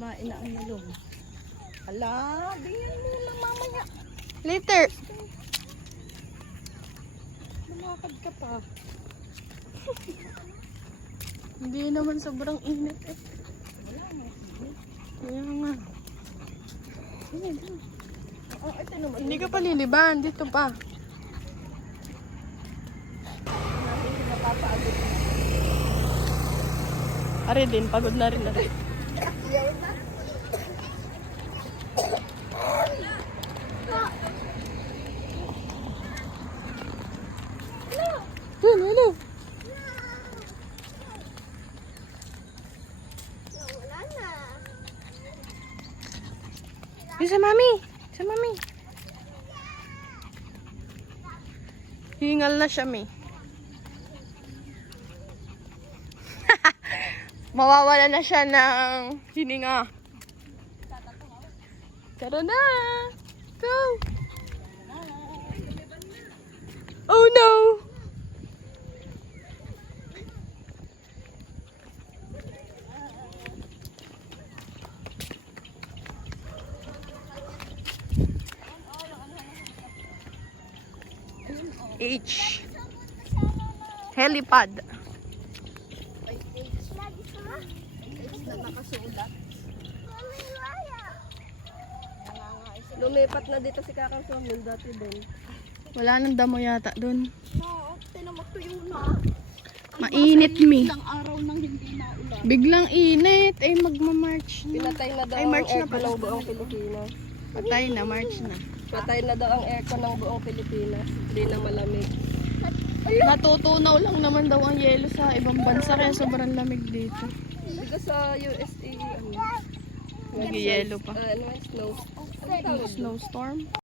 kumain na ang nalong. Hala, ganyan mo na mamaya. Later. Lumakad ka pa. Hindi naman sobrang init eh. Wala nga. Kaya nga. Oh, ito naman. Hindi ka pa liliban. Dito pa. Hindi napapagod. Ari din. Pagod na rin. Ari. Hello. Sa mami. Sa mami. Hingal na siya, mi. Mawawala na siya ng hininga. Tara na. Go. Oh no. H. Helipad. Na nakasulat. Lumipat na dito si Kakang Samuel dati doon. Wala nang damo yata dun. No, tinamagtuyo na. Mainit, mi. Ilang araw nang hindi na ulan. Biglang init. Ay, magmamarch na. Pinatay na daw Ay, ang March na aircon pala. ng buong Pilipinas. Patay na, March na. Patay na daw ang aircon ng buong Pilipinas. Hindi na malamig. Natutunaw lang naman daw ang yelo sa ibang bansa kaya sobrang lamig dito. Dito sa USA, Nag-yelo pa. ano, snow. Snowstorm.